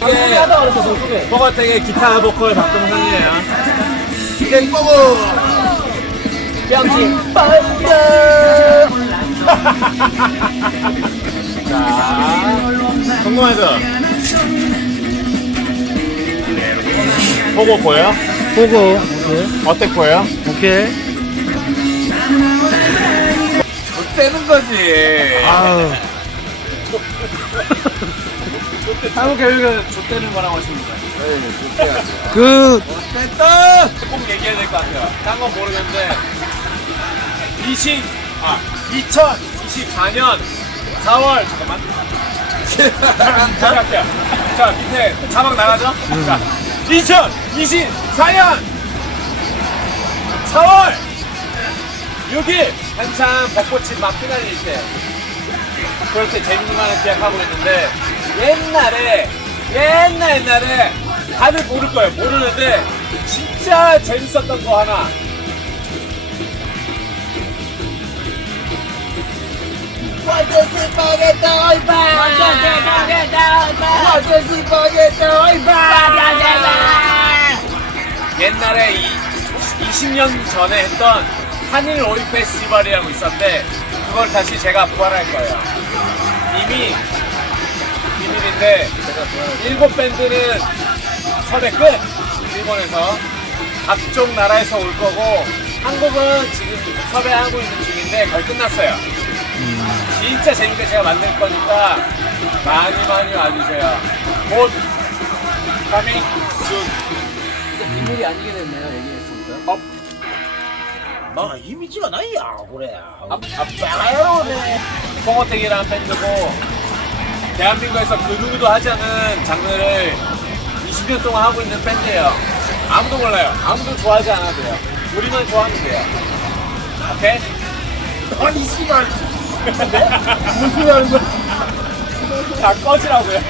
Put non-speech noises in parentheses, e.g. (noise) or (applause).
소개 하다 그랬어, 저 소개. 버거텍의 기타 보컬 박동상이에요. 땡버거 뺨치. 빵야. 자, 궁금해서. 보고 보여? 보고. 오케이. 어때 보여? 오케이. 떼는 거지. 아우. (laughs) 한국 교육은 좆대는 거라고 하십니다. 그, 됐다! 꼭 얘기해야 될 것 같아요. 딴 건 모르겠는데, 20, 아, 2024년 4월, 잠깐만. 자, 할게요. 자, 밑에 자막 나가죠? 자, 2024년 4월 6일! 한참 벚꽃이 막 휘날릴 때, 그렇게 재밌는 거 하나 기약하고 있는데, 옛날에, 옛날 옛날에, 다들 모를 거예요. 모르는데, 진짜 재밌었던 거 하나. 옛날에 이, 20년 전에 했던 한일 오이 페스티벌이라고 있었는데 그걸 다시 제가 부활할 거예요. 이미 비밀인데 일곱 밴드는 섭외 끝 일본에서 각종 나라에서 올 거고 한국은 지금 섭외하고 있는 중인데 거의 끝났어요. 진짜 재밌게 제가 만들 거니까 많이 많이 와주세요. 곧 coming soon. 비밀이 아니게 됐네요, 얘기했으니까. 어, 나 이미지가 나이야 그래 아, 아빠가요네 송어택이라는 밴드고 대한민국에서 그 누구도 하지 않은 장르를 20년 동안 하고 있는 밴드예요. 아무도 몰라요. 아무도 좋아하지 않아도 돼요. 우리만 좋아하면 돼요. 오케이? 아니 씨발 (laughs) 무슨 소리 하는 거야? 다 꺼지라고요